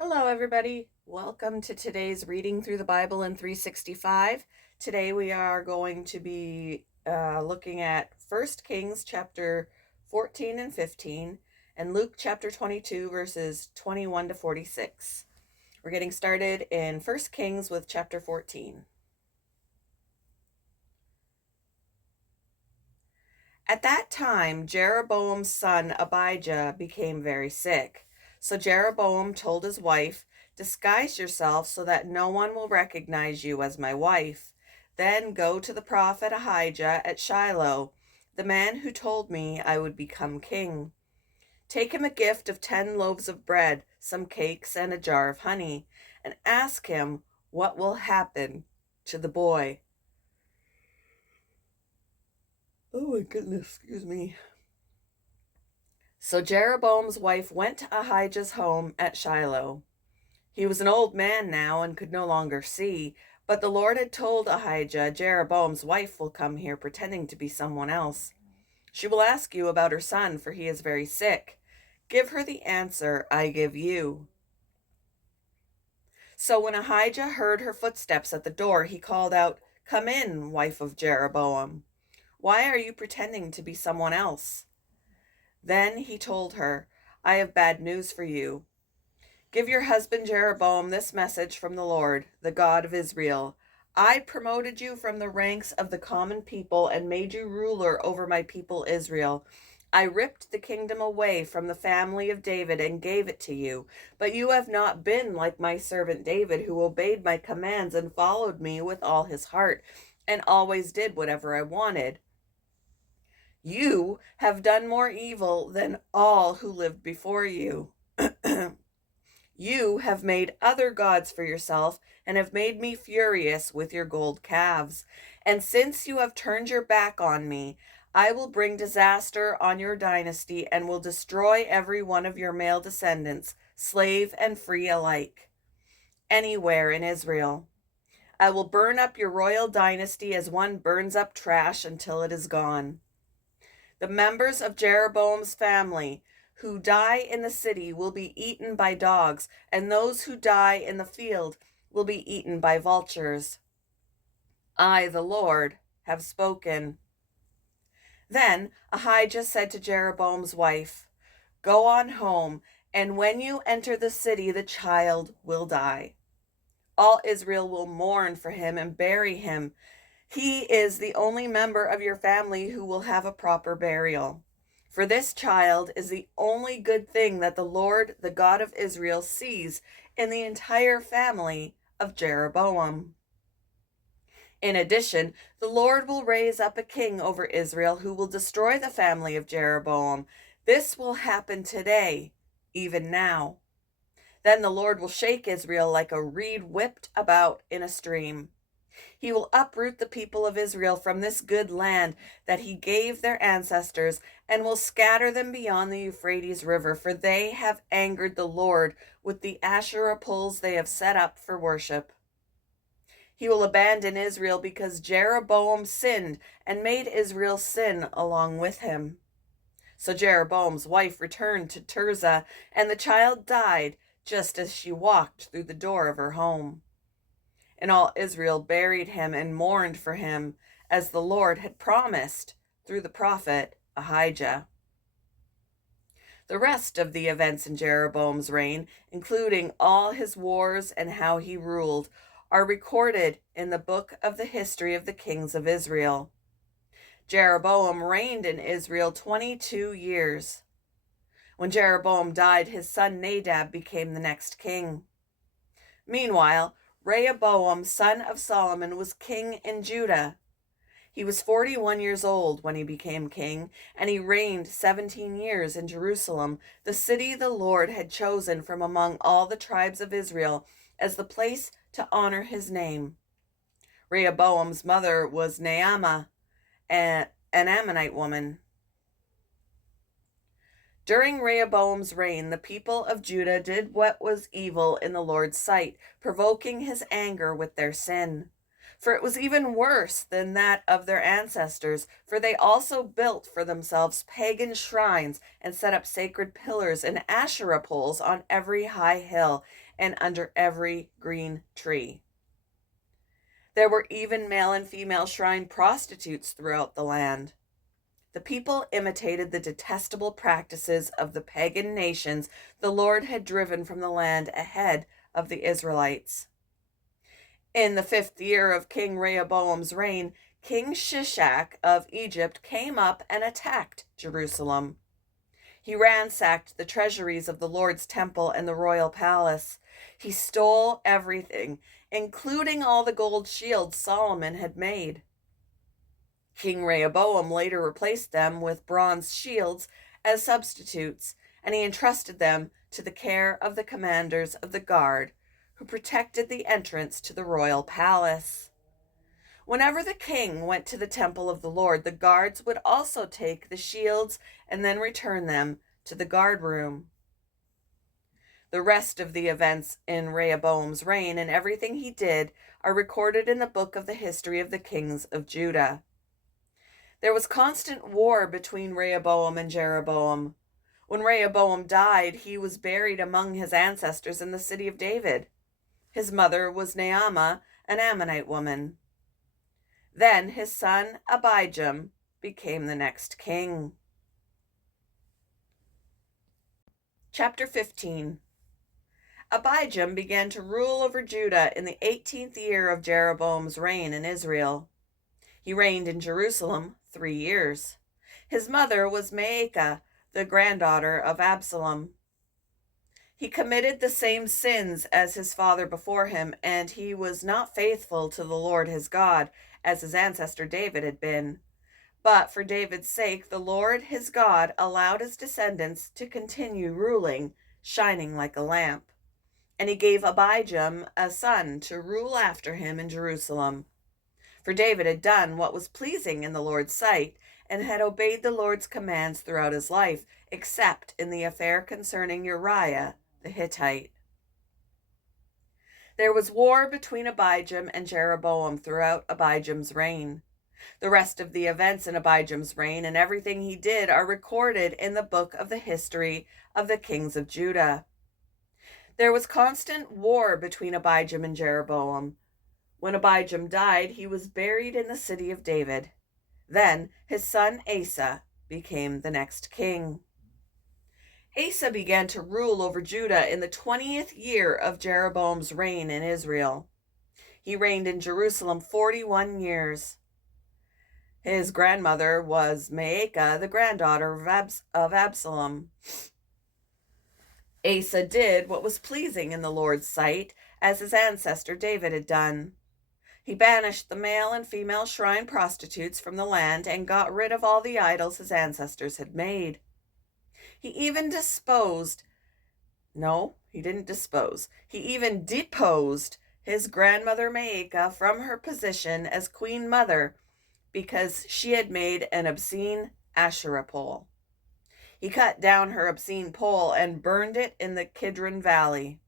Hello, everybody. Welcome to today's reading through the Bible in 365. Today we are going to be looking at 1 Kings chapter 14 and 15 and Luke chapter 22 verses 21 to 46. We're getting started in 1 Kings with chapter 14. At that time, Jeroboam's son Abijah became very sick. So Jeroboam told his wife, "Disguise yourself so that no one will recognize you as my wife. Then go to the prophet Ahijah at Shiloh, the man who told me I would become king. Take him a gift of 10 loaves of bread, some cakes, and a jar of honey, and ask him what will happen to the boy." Oh my goodness, excuse me. So Jeroboam's wife went to Ahijah's home at Shiloh. He was an old man now and could no longer see, but the Lord had told Ahijah, "Jeroboam's wife will come here pretending to be someone else. She will ask you about her son, for he is very sick. Give her the answer I give you." So when Ahijah heard her footsteps at the door, he called out, "Come in, wife of Jeroboam. Why are you pretending to be someone else?" Then he told her, "I have bad news for you. Give your husband Jeroboam this message from the Lord, the God of Israel. I promoted you from the ranks of the common people and made you ruler over my people Israel. I ripped the kingdom away from the family of David and gave it to you. But you have not been like my servant David, who obeyed my commands and followed me with all his heart, and always did whatever I wanted. You have done more evil than all who lived before you. You have made other gods for yourself and have made me furious with your gold calves. And since you have turned your back on me, I will bring disaster on your dynasty and will destroy every one of your male descendants, slave and free alike, anywhere in Israel. I will burn up your royal dynasty as one burns up trash until it is gone. The members of Jeroboam's family who die in the city will be eaten by dogs, and those who die in the field will be eaten by vultures. I, the Lord, have spoken." Then Ahijah said to Jeroboam's wife, "Go on home, and when you enter the city, the child will die. All Israel will mourn for him and bury him. He is the only member of your family who will have a proper burial. For this child is the only good thing that the Lord, the God of Israel, sees in the entire family of Jeroboam. In addition, the Lord will raise up a king over Israel who will destroy the family of Jeroboam. This will happen today, even now. Then the Lord will shake Israel like a reed whipped about in a stream. He will uproot the people of Israel from this good land that he gave their ancestors and will scatter them beyond the Euphrates River, for they have angered the Lord with the Asherah poles they have set up for worship. He will abandon Israel because Jeroboam sinned and made Israel sin along with him. So Jeroboam's wife returned to Tirzah, and the child died just as she walked through the door of her home. And all Israel buried him and mourned for him, as the Lord had promised through the prophet Ahijah. The rest of the events in Jeroboam's reign, including all his wars and how he ruled, are recorded in the book of the history of the kings of Israel. Jeroboam reigned in Israel 22 years. When Jeroboam died, his son Nadab became the next king. Meanwhile, Rehoboam, son of Solomon, was king in Judah. He was 41 years old when he became king, and he reigned 17 years in Jerusalem, the city the Lord had chosen from among all the tribes of Israel as the place to honor his name. Rehoboam's mother was Naamah, an Ammonite woman. During Rehoboam's reign, the people of Judah did what was evil in the Lord's sight, provoking his anger with their sin. For it was even worse than that of their ancestors, for they also built for themselves pagan shrines and set up sacred pillars and Asherah poles on every high hill and under every green tree. There were even male and female shrine prostitutes throughout the land. The people imitated the detestable practices of the pagan nations the Lord had driven from the land ahead of the Israelites. In the 5th year of King Rehoboam's reign, King Shishak of Egypt came up and attacked Jerusalem. He ransacked the treasuries of the Lord's temple and the royal palace. He stole everything, including all the gold shields Solomon had made. King Rehoboam later replaced them with bronze shields as substitutes, and he entrusted them to the care of the commanders of the guard, who protected the entrance to the royal palace. Whenever the king went to the temple of the Lord, the guards would also take the shields and then return them to the guard room. The rest of the events in Rehoboam's reign and everything he did are recorded in the book of the history of the kings of Judah. There was constant war between Rehoboam and Jeroboam. When Rehoboam died, he was buried among his ancestors in the city of David. His mother was Naamah, an Ammonite woman. Then his son Abijam became the next king. Chapter 15. Abijam began to rule over Judah in the 18th year of Jeroboam's reign in Israel. He reigned in Jerusalem 3 years. His mother was Maacah, the granddaughter of Absalom. He committed the same sins as his father before him, and he was not faithful to the Lord his God, as his ancestor David had been. But for David's sake, the Lord his God allowed his descendants to continue ruling, shining like a lamp. And he gave Abijam a son to rule after him in Jerusalem. For David had done what was pleasing in the Lord's sight, and had obeyed the Lord's commands throughout his life, except in the affair concerning Uriah the Hittite. There was war between Abijam and Jeroboam throughout Abijam's reign. The rest of the events in Abijam's reign and everything he did are recorded in the book of the history of the kings of Judah. There was constant war between Abijam and Jeroboam. When Abijam died, he was buried in the city of David. Then his son Asa became the next king. Asa began to rule over Judah in the 20th year of Jeroboam's reign in Israel. He reigned in Jerusalem 41 years. His grandmother was Maacah, the granddaughter of Absalom. Asa did what was pleasing in the Lord's sight, as his ancestor David had done. He banished the male and female shrine prostitutes from the land and got rid of all the idols his ancestors had made. He even deposed his grandmother Maacah from her position as queen mother because she had made an obscene Asherah pole. He cut down her obscene pole and burned it in the Kidron Valley.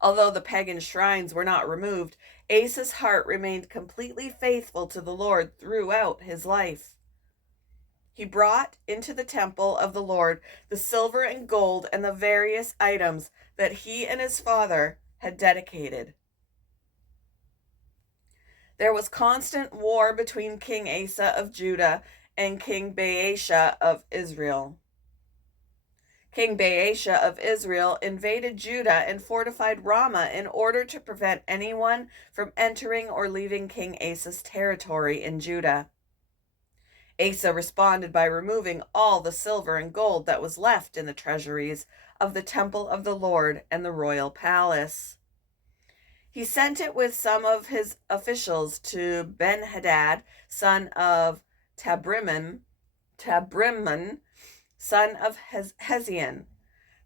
Although the pagan shrines were not removed, Asa's heart remained completely faithful to the Lord throughout his life. He brought into the temple of the Lord the silver and gold and the various items that he and his father had dedicated. There was constant war between King Asa of Judah and King Baasha of Israel. King Baasha of Israel invaded Judah and fortified Ramah in order to prevent anyone from entering or leaving King Asa's territory in Judah. Asa responded by removing all the silver and gold that was left in the treasuries of the temple of the Lord and the royal palace. He sent it with some of his officials to Ben-Hadad, son of Tabrimmon, son of Hezion,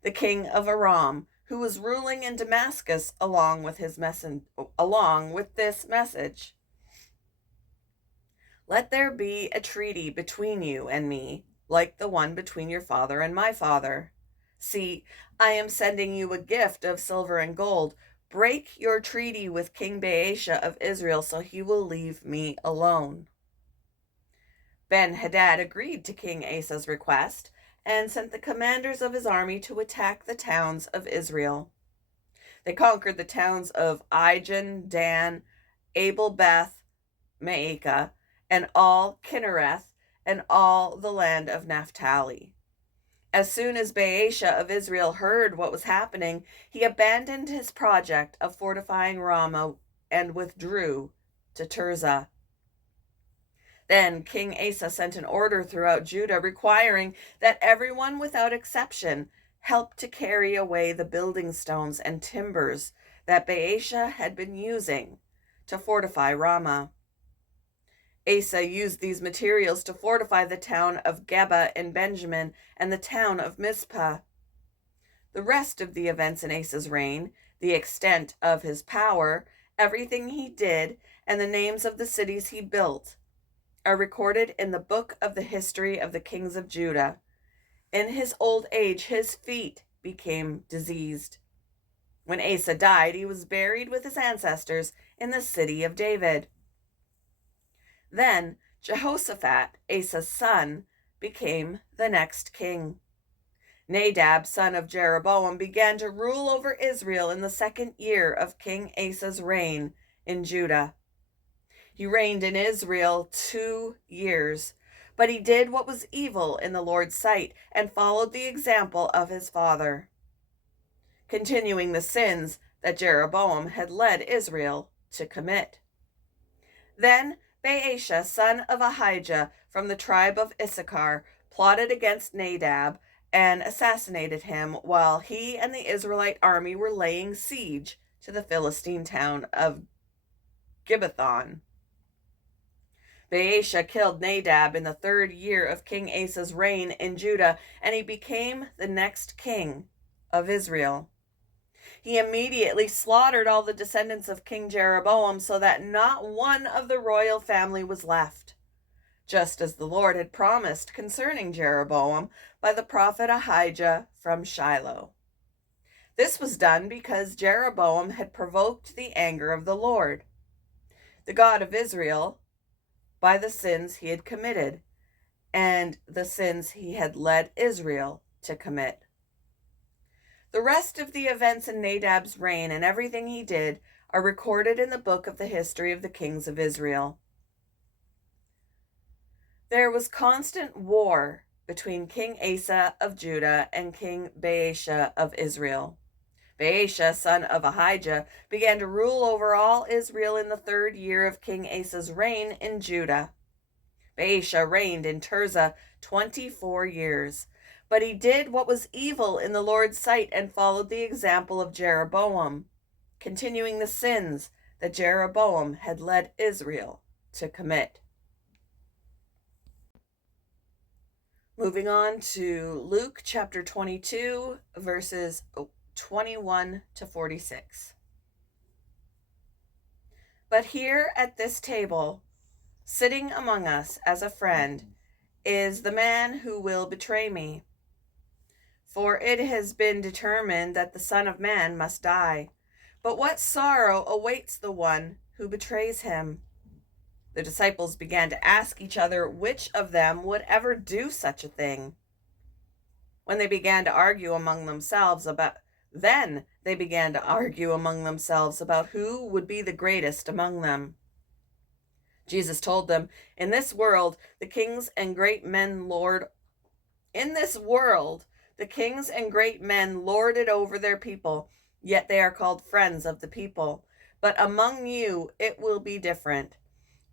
the king of Aram, who was ruling in Damascus along with this message. Let there be a treaty between you and me, like the one between your father and my father. See, I am sending you a gift of silver and gold. break your treaty with King Baasha of Israel, so he will leave me alone." Ben-Hadad agreed to King Asa's request and sent the commanders of his army to attack the towns of Israel. They conquered the towns of Ijon, Dan, Abel-Beth, Maacah, and all Kinnereth, and all the land of Naphtali. As soon as Baasha of Israel heard what was happening, he abandoned his project of fortifying Ramah and withdrew to Tirzah. Then King Asa sent an order throughout Judah requiring that everyone without exception help to carry away the building stones and timbers that Baasha had been using to fortify Ramah. Asa used these materials to fortify the town of Geba in Benjamin and the town of Mizpah. The rest of the events in Asa's reign, the extent of his power, everything he did, and the names of the cities he built, are recorded in the book of the history of the kings of Judah. In his old age, his feet became diseased. When Asa died, he was buried with his ancestors in the city of David. Then Jehoshaphat, Asa's son, became the next king. Nadab, son of Jeroboam, began to rule over Israel in the 2nd year of King Asa's reign in Judah. He reigned in Israel 2 years, but he did what was evil in the Lord's sight and followed the example of his father, continuing the sins that Jeroboam had led Israel to commit. Then Baasha, son of Ahijah, from the tribe of Issachar, plotted against Nadab and assassinated him while he and the Israelite army were laying siege to the Philistine town of Gibbethon. Baasha killed Nadab in the 3rd year of King Asa's reign in Judah, and he became the next king of Israel. He immediately slaughtered all the descendants of King Jeroboam so that not one of the royal family was left, just as the Lord had promised concerning Jeroboam by the prophet Ahijah from Shiloh. This was done because Jeroboam had provoked the anger of the Lord, the God of Israel, by the sins he had committed and the sins he had led Israel to commit. The rest of the events in Nadab's reign and everything he did are recorded in the book of the history of the kings of Israel. There was constant war between King Asa of Judah and King Baasha of Israel. Baasha, son of Ahijah, began to rule over all Israel in the 3rd year of King Asa's reign in Judah. Baasha reigned in Tirzah 24 years. But he did what was evil in the Lord's sight and followed the example of Jeroboam, continuing the sins that Jeroboam had led Israel to commit. Moving on to Luke chapter 22, verses 21 to 46. But here at this table, sitting among us as a friend, is the man who will betray me. For it has been determined that the Son of Man must die. But what sorrow awaits the one who betrays him? The disciples began to ask each other which of them would ever do such a thing. Then they began to argue among themselves about who would be the greatest among them. Jesus told them, In this world, the kings and great men lord it over their people, yet they are called friends of the people. But among you it will be different.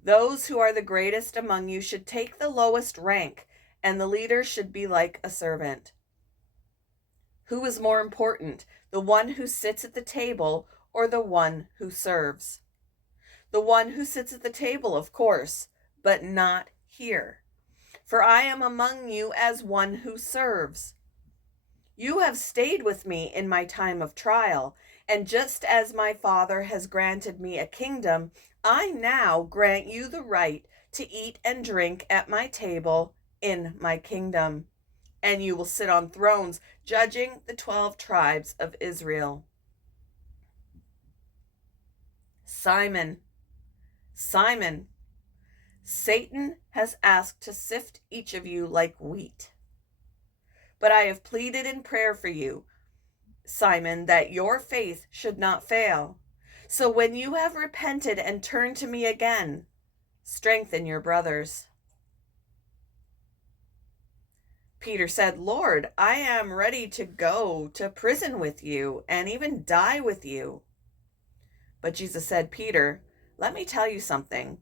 Those who are the greatest among you should take the lowest rank, and the leader should be like a servant. Who is more important, the one who sits at the table or the one who serves? The one who sits at the table, of course, but not here. For I am among you as one who serves. You have stayed with me in my time of trial, and just as my Father has granted me a kingdom, I now grant you the right to eat and drink at my table in my kingdom, and you will sit on thrones judging the 12 tribes of Israel. Simon, Simon, Satan has asked to sift each of you like wheat. But I have pleaded in prayer for you, Simon, that your faith should not fail. So when you have repented and turned to me again, strengthen your brothers." Peter said, "Lord, I am ready to go to prison with you and even die with you." But Jesus said, "Peter, let me tell you something.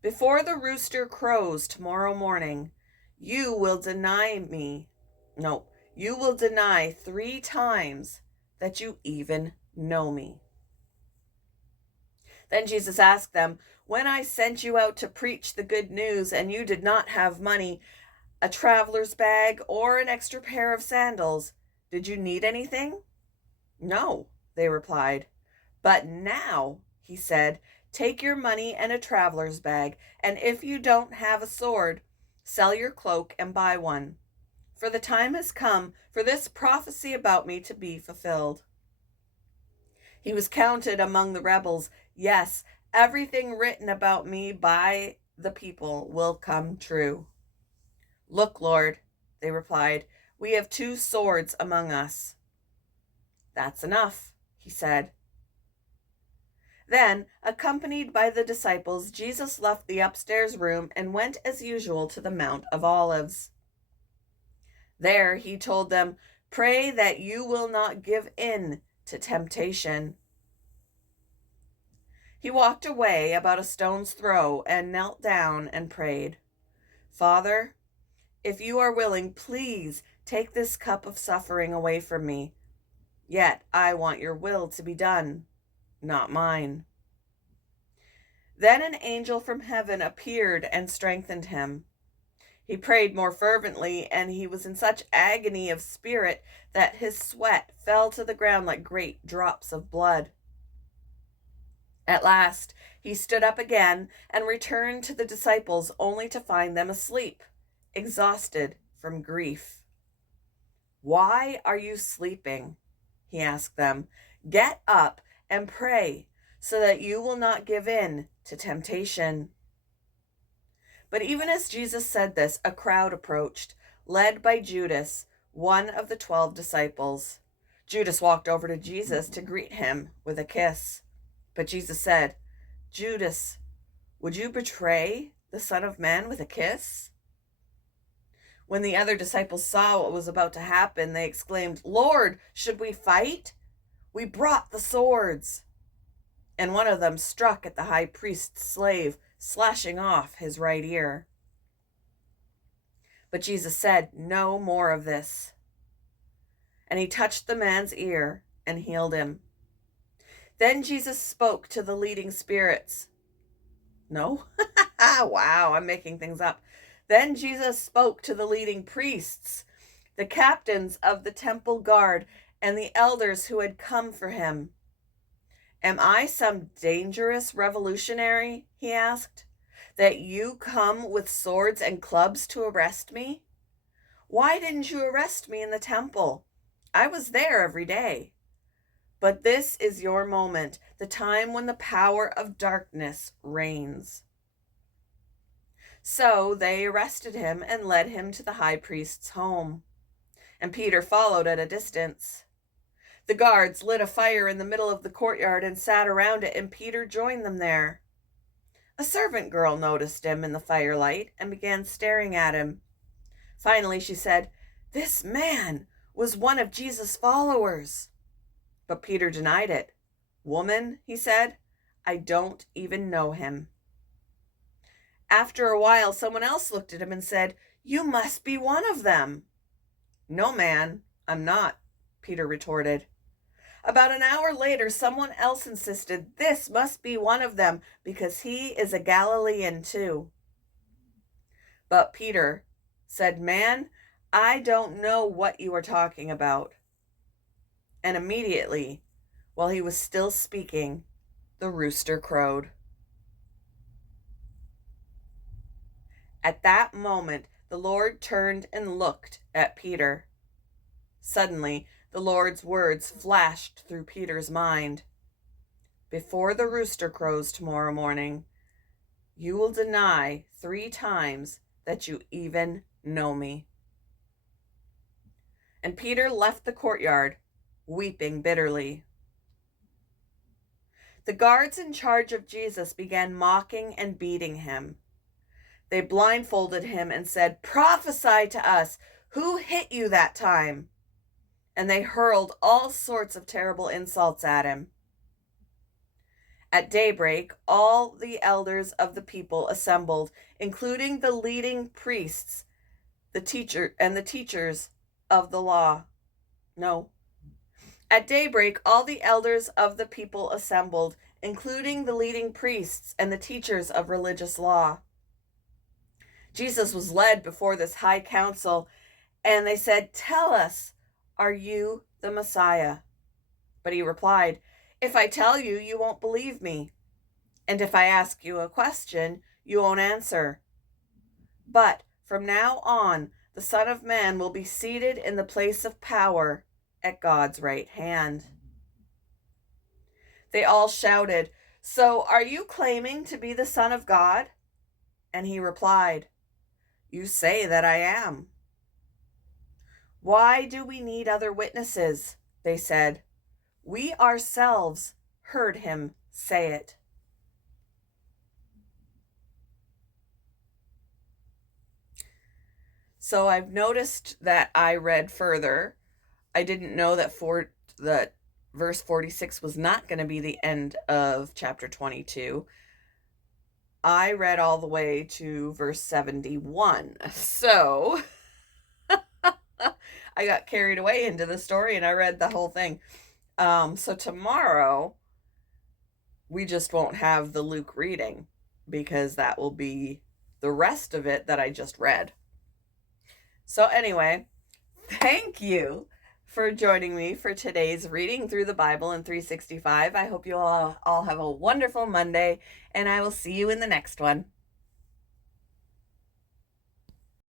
Before the rooster crows tomorrow morning, you will deny me. No, you will deny 3 times that you even know me." Then Jesus asked them, "When I sent you out to preach the good news and you did not have money, a traveler's bag, or an extra pair of sandals, did you need anything?" "No," they replied. "But now," he said, "take your money and a traveler's bag, and if you don't have a sword, sell your cloak and buy one. For the time has come for this prophecy about me to be fulfilled." He was counted among the rebels. Yes, everything written about me by the people will come true. "Look, Lord," they replied, "we have 2 swords among us." "That's enough," he said. Then, accompanied by the disciples, Jesus left the upstairs room and went as usual to the Mount of Olives. There he told them, "Pray that you will not give in to temptation." He walked away about a stone's throw and knelt down and prayed, "Father, if you are willing, please take this cup of suffering away from me. Yet I want your will to be done, not mine." Then an angel from heaven appeared and strengthened him. He prayed more fervently, and he was in such agony of spirit that his sweat fell to the ground like great drops of blood. At last he stood up again and returned to the disciples, only to find them asleep, exhausted from grief. "Why are you sleeping?" he asked them. "Get up and pray, so that you will not give in to temptation." But even as Jesus said this, a crowd approached, led by Judas, one of the 12 disciples. Judas walked over to Jesus to greet him with a kiss. But Jesus said, "Judas, would you betray the Son of Man with a kiss?" When the other disciples saw what was about to happen, they exclaimed, "Lord, should we fight? We brought the swords." And one of them struck at the high priest's slave, slashing off his right ear. But Jesus said, "No more of this." And he touched the man's ear and healed him. Then Jesus spoke to the leading spirits. No? Wow, I'm making things up. Then Jesus spoke to the leading priests, the captains of the temple guard, and the elders who had come for him. "Am I some dangerous revolutionary," he asked, "that you come with swords and clubs to arrest me? Why didn't you arrest me in the temple? I was there every day. But this is your moment, the time when the power of darkness reigns." So they arrested him and led him to the high priest's home. And Peter followed at a distance. The guards lit a fire in the middle of the courtyard and sat around it, and Peter joined them there. A servant girl noticed him in the firelight and began staring at him. Finally, she said, "This man was one of Jesus' followers." But Peter denied it. "Woman," he said, "I don't even know him." After a while, someone else looked at him and said, "You must be one of them." "No, man, I'm not," Peter retorted. About an hour later, someone else insisted, "This must be one of them, because he is a Galilean too." But Peter said, "Man, I don't know what you are talking about." And immediately, while he was still speaking, the rooster crowed. At that moment, the Lord turned and looked at Peter. Suddenly, the Lord's words flashed through Peter's mind. before the rooster crows tomorrow morning, you will deny 3 times that you even know me." And Peter left the courtyard, weeping bitterly. The guards in charge of Jesus began mocking and beating him. They blindfolded him and said, "Prophesy to us, who hit you that time?" And they hurled all sorts of terrible insults at him. At daybreak, all the elders of the people assembled, including the leading priests, the teachers of the law. No. At daybreak, all the elders of the people assembled, including the leading priests and the teachers of religious law. Jesus was led before this high council, and they said, "Tell us, are you the Messiah?" But he replied, "If I tell you, you won't believe me. And if I ask you a question, you won't answer. But from now on, the Son of Man will be seated in the place of power at God's right hand." They all shouted, "So are you claiming to be the Son of God?" And he replied, "You say that I am." "Why do we need other witnesses?" they said. "We ourselves heard him say it." So I've noticed that I read further. I didn't know that verse 46 was not going to be the end of chapter 22. I read all the way to verse 71. So I got carried away into the story and I read the whole thing. So tomorrow we just won't have the Luke reading because that will be the rest of it that I just read. So anyway, thank you for joining me for today's reading through the Bible in 365. I hope you all have a wonderful Monday, and I will see you in the next one.